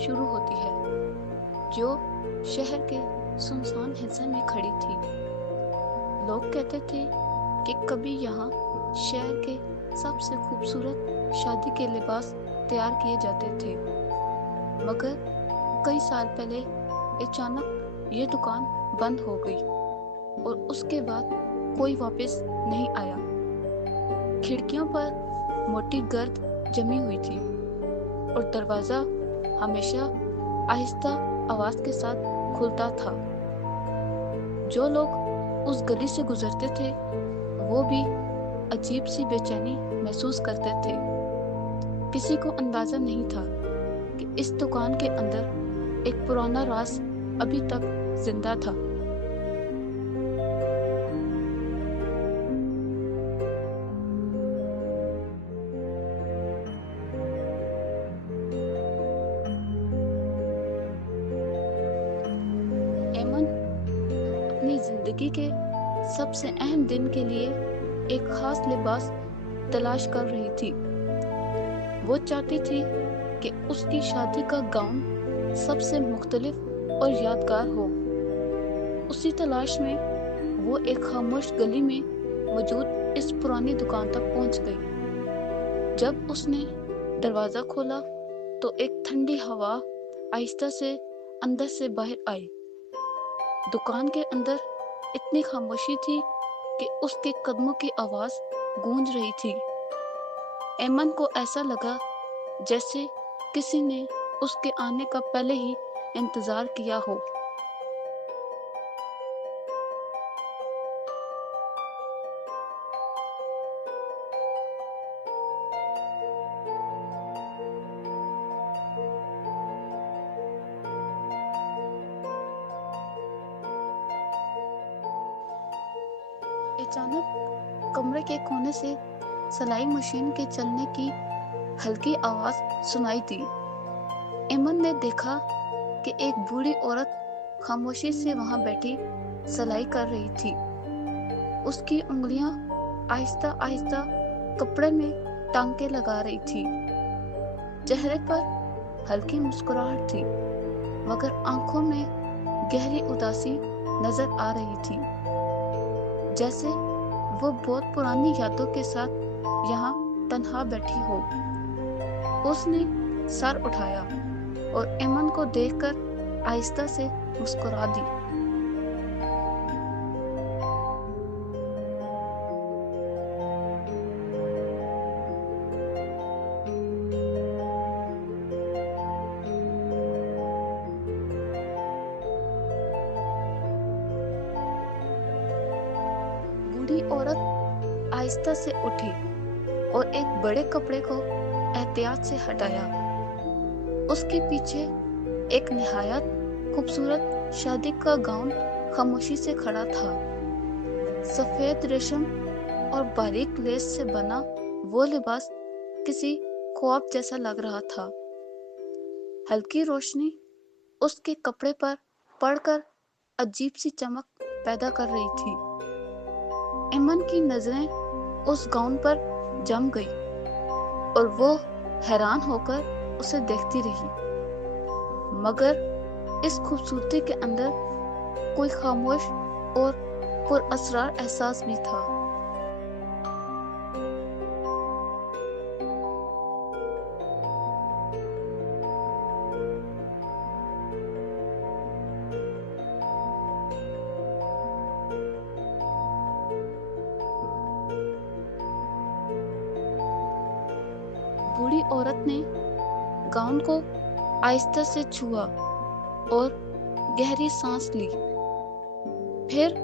शुरू होती है, जो शहर के सुनसान हिस्से में खड़ी थी। लोग कहते थे कि कभी यहाँ शहर के सबसे खूबसूरत शादी के लिबास तैयार किए जाते थे, मगर कई साल पहले अचानक ये दुकान बंद हो गई और उसके बाद कोई वापस नहीं आया। खिड़कियों पर मोटी गर्द जमी हुई थी और दरवाजा हमेशा आहिस्ता आवाज के साथ खुलता था। जो लोग उस गली से गुजरते थे वो भी अजीब सी बेचैनी महसूस करते थे। किसी को अंदाजा नहीं था कि इस दुकान के अंदर एक पुराना राज अभी तक जिंदा था। एमन अपनी जिंदगी के सबसे अहम दिन के लिए एक खास लिबास तलाश कर रही थी। वो चाहती थी कि उसकी शादी का गाउन सबसे मुख्तलिफ और यादगार हो। उसी तलाश में वो एक खामोश गली में मौजूद इस पुरानी दुकान तक पहुंच गई। जब उसने दरवाजा खोला तो एक ठंडी हवा आहिस्ता से अंदर से बाहर आई। दुकान के अंदर इतनी खामोशी थी कि उसके कदमों की आवाज गूंज रही थी। एमन को ऐसा लगा जैसे किसी ने उसके आने का पहले ही इंतजार किया हो। अचानक कमरे के कोने से सिलाई मशीन के चलने की हल्की आवाज सुनाई दी। एमन ने देखा कि एक बूढ़ी औरत खामोशी से वहां बैठी सिलाई कर रही थी। उसकी उंगलियां आहिस्ता आहिस्ता कपड़े में टांके लगा रही थी। चेहरे पर हल्की मुस्कुराहट थी, मगर आंखों में गहरी उदासी नजर आ रही थी, जैसे वो बहुत पुरानी यादों के साथ यहाँ तन्हा बैठी हो। उसने सर उठाया और एमन को देखकर आहिस्ता से मुस्कुरा दी। बूढ़ी औरत आहिस्ता से उठी और एक बड़े कपड़े को एहतियात से हटाया। उसके पीछे एक निहायत खूबसूरत शादी का गाउन खामोशी से खड़ा था। सफेद रेशम और बारीक लेस से बना वो लिबास किसी ख्वाब जैसा लग रहा था। हल्की रोशनी उसके कपड़े पर पड़कर अजीब सी चमक पैदा कर रही थी। एमन की नजरें उस गाउन पर जम गई और वो हैरान होकर उसे देखती रही, मगर इस खूबसूरती के अंदर कोई खामोश और पुरअसरार एहसास भी था। बूढ़ी औरत ने गाउन को आहिस्ता से छुआ और गहरी सांस ली। फिर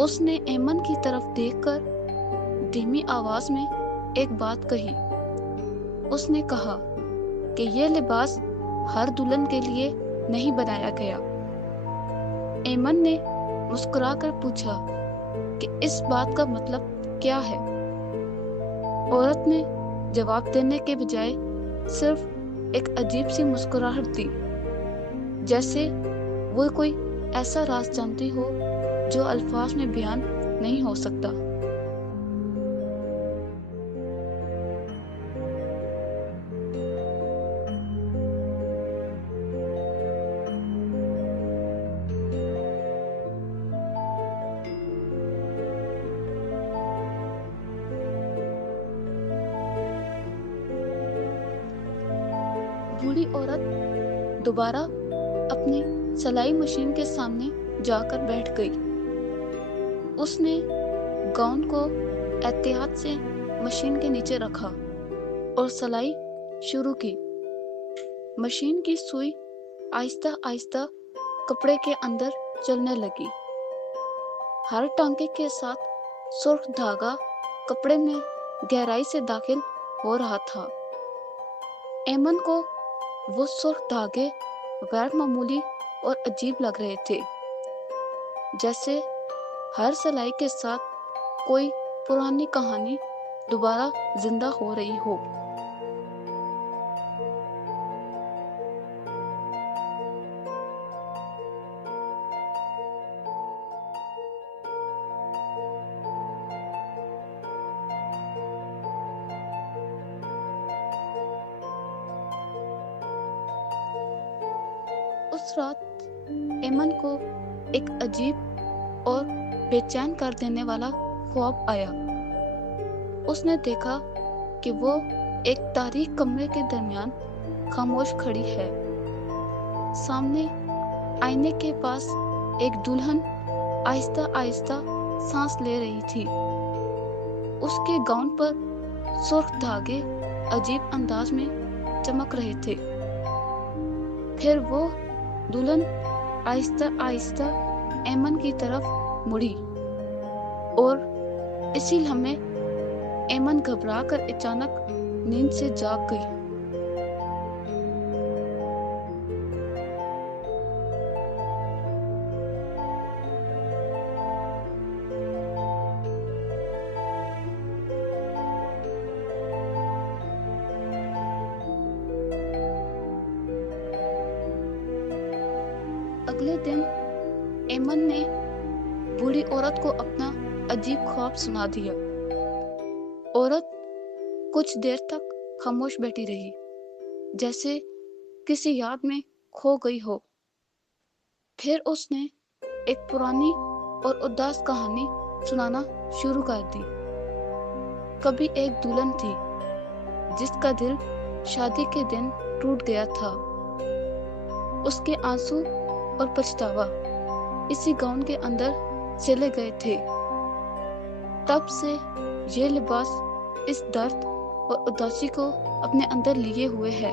उसने एमन की तरफ देखकर धीमी आवाज में एक बात कही। उसने कहा कि यह लिबास हर दुल्हन के लिए नहीं बनाया गया। एमन ने मुस्कुराकर पूछा कि इस बात का मतलब क्या है। औरत ने जवाब देने के बजाय सिर्फ एक अजीब सी मुस्कुराहट दी, जैसे वो कोई ऐसा राज जानती हो जो अल्फाज में बयान नहीं हो सकता। बूढ़ी औरत दोबारा अपनी सिलाई मशीन के सामने जाकर बैठ गई। उसने गाउन को एहतियात से मशीन के नीचे रखा और सिलाई शुरू की। मशीन की सुई आहिस्ता आहिस्ता कपड़े के अंदर चलने लगी। हर टांके के साथ सुर्ख धागा कपड़े में गहराई से दाखिल हो रहा था। एमन को वो सुर्ख धागे गैर मामूली और अजीब लग रहे थे, जैसे हर सिलाई के साथ कोई पुरानी कहानी दोबारा जिंदा हो रही हो। उस रात एमन को एक अजीब और बेचैन कर देने वाला ख्वाब आया। उसने देखा कि वो एक तारीक कमरे के दरमियान खामोश खड़ी है। सामने आईने के पास एक दुल्हन आहिस्ता आहिस्ता सांस ले रही थी। उसके गाउन पर सुर्ख धागे अजीब अंदाज में चमक रहे थे। फिर वो दुल्हन आहिस्ता आहिस्ता एमन की तरफ मुड़ी और इसी लम्हे एमन घबराकर अचानक नींद से जाग गई। अगले दिन एमन ने बूढ़ी औरत को अपना अजीब ख्वाब सुना दिया। औरत कुछ देर तक खामोश बैठी रही, जैसे किसी याद में खो गई हो। फिर उसने एक पुरानी और उदास कहानी सुनाना शुरू कर दी। कभी एक दुल्हन थी जिसका दिल शादी के दिन टूट गया था। उसके आंसू और पछतावा इसी गाउन के अंदर चले गए थे। तब से ये लिबास इस दर्द और उदासी को अपने अंदर लिए हुए है।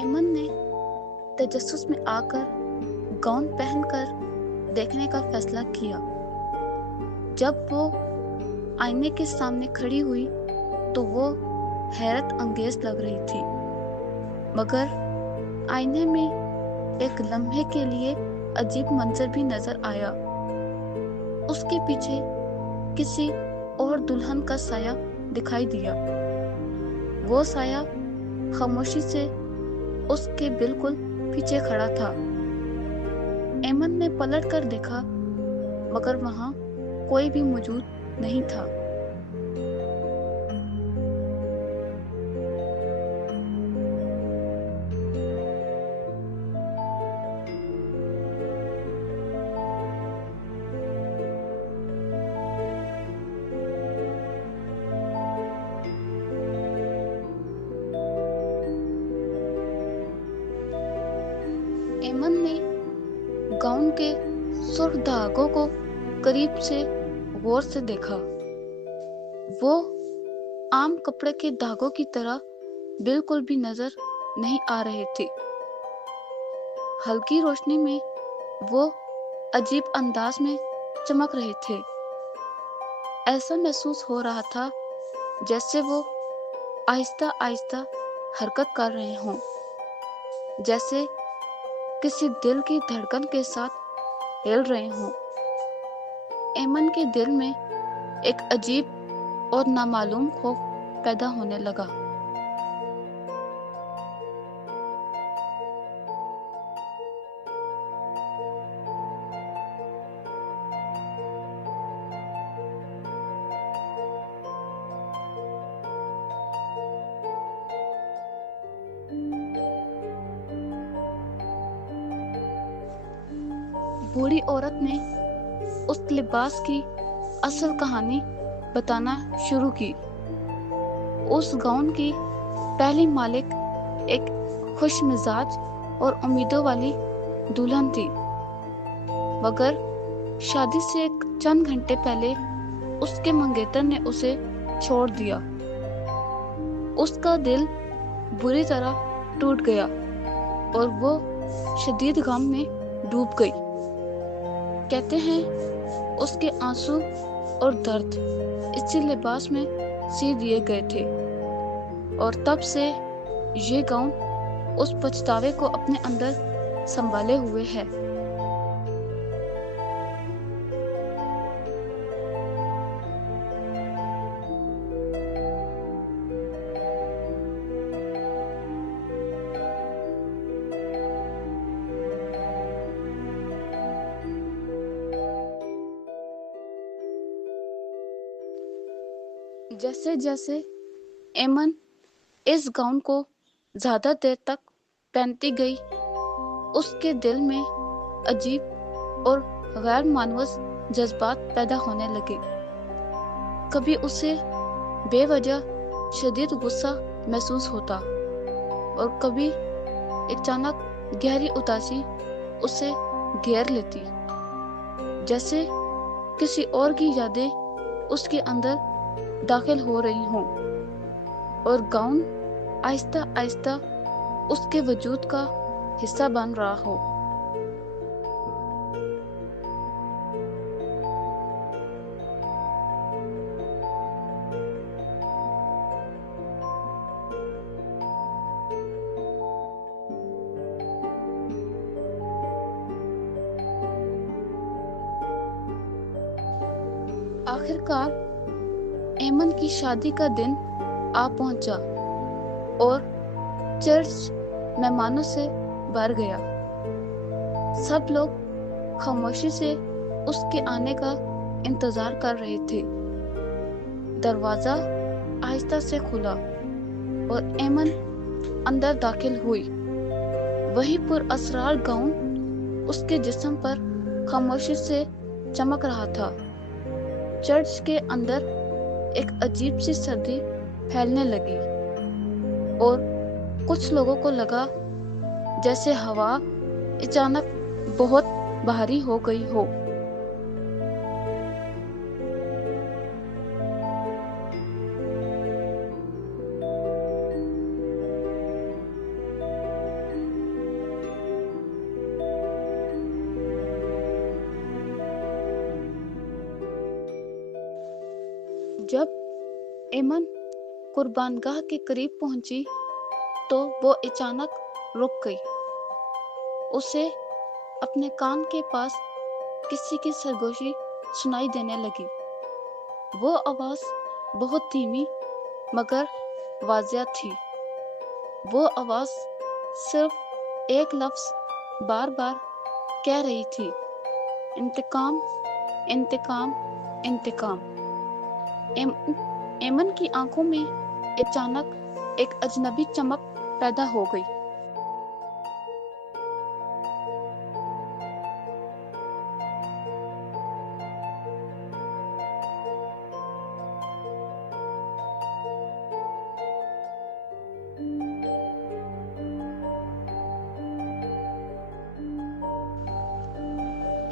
एमन ने तजस्सुस में आकर गाउन पहनकर देखने का फैसला किया। जब वो आईने के सामने खड़ी हुई तो वो हैरत अंगेज लग रही थी, मगर आईने में एक लम्हे के लिए अजीब मंजर भी नजर आया। उसके पीछे किसी और दुल्हन का साया दिखाई दिया। वो साया खामोशी से उसके बिल्कुल पीछे खड़ा था। एमन ने पलट कर देखा, मगर वहां कोई भी मौजूद नहीं था। एमन ने गाउन के सुर्ख धागों को करीब से गौर से देखा। वो आम कपड़े के धागों की तरह बिल्कुल भी नजर नहीं आ रहे थे। हल्की रोशनी में वो अजीब अंदाज में चमक रहे थे। ऐसा महसूस हो रहा था जैसे वो आहिस्ता आहिस्ता हरकत कर रहे हों, जैसे किसी दिल की धड़कन के साथ हिल रहे हों। एमन के दिल में एक अजीब और नामालूम खौफ पैदा होने लगा। बूढ़ी औरत ने उस लिबास की असल कहानी बताना शुरू की। उस गाउन की पहली मालिक एक खुश मिजाज और उम्मीदों वाली दुल्हन थी, मगर शादी से चंद घंटे पहले उसके मंगेतर ने उसे छोड़ दिया। उसका दिल बुरी तरह टूट गया और वो शदीद गम में डूब गई। कहते हैं उसके आंसू और दर्द इसी लिबास में सी दिए गए थे, और तब से ये गाउन उस पछतावे को अपने अंदर संभाले हुए है। जैसे जैसे एमन इस गाउन को ज्यादा देर तक पहनती गई, उसके दिल में अजीब और गैर मानवस जज्बात पैदा होने लगे। कभी उसे बेवजह शदीद गुस्सा महसूस होता और कभी अचानक गहरी उदासी उसे घेर लेती, जैसे किसी और की यादें उसके अंदर दाखिल हो रही हों और गाउन आहिस्ता आहिस्ता उसके वजूद का हिस्सा बन रहा हो। आखिरकार एमन की शादी का दिन आ पहुंचा और चर्च मेहमानों से भर गया। सब लोग खामोशी से उसके आने का इंतजार कर रहे थे। दरवाजा आहिस्ता से खुला और एमन अंदर दाखिल हुई। वही पुरअसरार गाउन उसके जिस्म पर खामोशी से चमक रहा था। चर्च के अंदर एक अजीब सी सर्दी फैलने लगी और कुछ लोगों को लगा जैसे हवा अचानक बहुत भारी हो गई हो। जब एमन कुर्बानगाह के करीब पहुंची तो वो अचानक रुक गई। उसे अपने कान के पास किसी की सरगोशी सुनाई देने लगी। वो आवाज बहुत धीमी मगर वाजिया थी। वो आवाज सिर्फ एक लफ्ज बार बार कह रही थी, इंतकाम, इंतकाम, इंतकाम। एमन की आंखों में अचानक एक अजनबी चमक पैदा हो गई।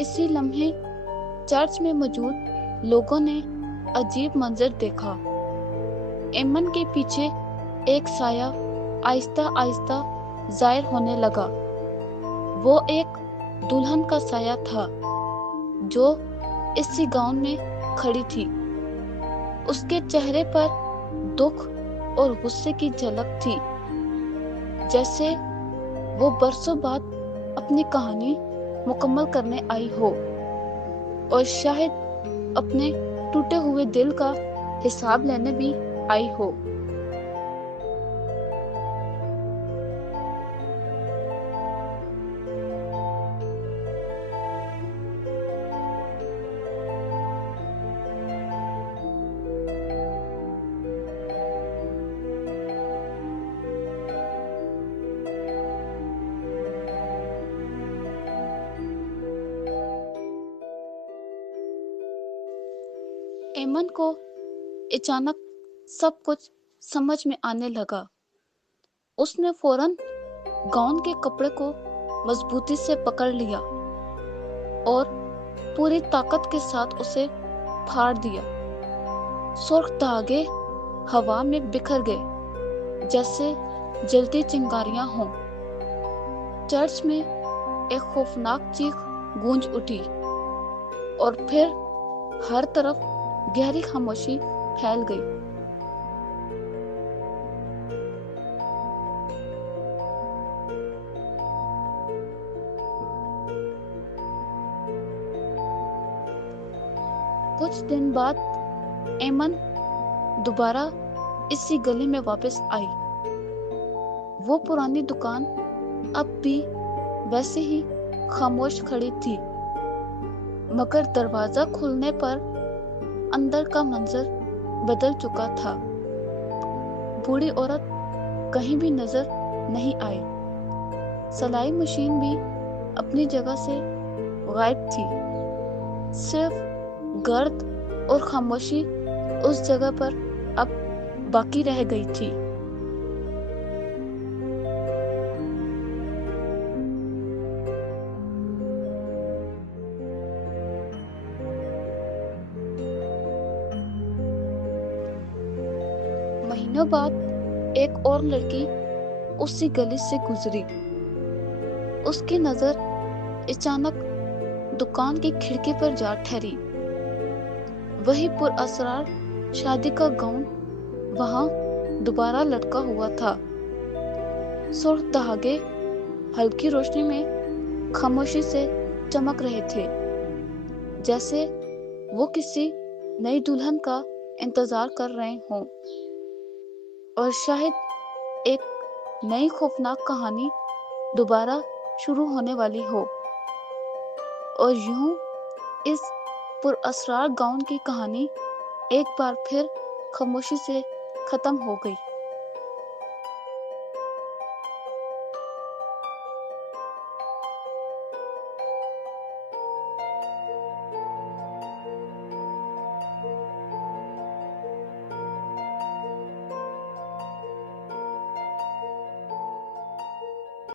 इसी लम्हे चर्च में मौजूद लोगों ने अजीब मंजर देखा। एमन के पीछे एक साया आहिस्ता आहिस्ता जाहिर होने लगा। वो एक दुल्हन का साया था जो इसी गाउन में खड़ी थी। उसके चेहरे पर दुख और गुस्से की झलक थी, जैसे वो बरसों बाद अपनी कहानी मुकम्मल करने आई हो और शायद अपने टूटे हुए दिल का हिसाब लेने भी आई हो। ایمن کو اچانک سب کچھ سمجھ میں آنے لگا۔ اس نے فوراً گاؤن کے کپڑے کو مضبوطی سے پکڑ لیا اور پوری طاقت کے ساتھ اسے پھاڑ دیا۔ سرخ دھاگے ہوا میں بکھر گئے جیسے جلتی چنگاریاں ہوں۔ چرچ میں ایک خوفناک چیخ گونج اٹھی اور پھر ہر طرف گہری خاموشی پھیل گئی۔ کچھ دن بعد ایمن دوبارہ اسی گلی میں واپس آئی۔ وہ پرانی دکان اب بھی ویسے ہی خاموش کھڑی تھی، مگر دروازہ کھلنے پر اندر کا منظر بدل چکا تھا۔ بوڑھی عورت کہیں بھی نظر نہیں آئی۔ سلائی مشین بھی اپنی جگہ سے غائب تھی۔ صرف گرد اور خاموشی اس جگہ پر اب باقی رہ گئی تھی۔ مہینوں بعد ایک اور لڑکی اسی گلی سے گزری۔ اس کی نظر اچانک دکان کی کھڑکی پر جا ٹھہری۔ وہی پر اسرار شادی کا گاؤن وہاں دوبارہ لٹکا ہوا تھا۔ سرخ دھاگے ہلکی روشنی میں خاموشی سے چمک رہے تھے، جیسے وہ کسی نئی دلہن کا انتظار کر رہے ہوں، اور شاید ایک نئی خوفناک کہانی دوبارہ شروع ہونے والی ہو۔ اور یوں اس پر اسرار گاؤن کی کہانی ایک بار پھر خاموشی سے ختم ہو گئی۔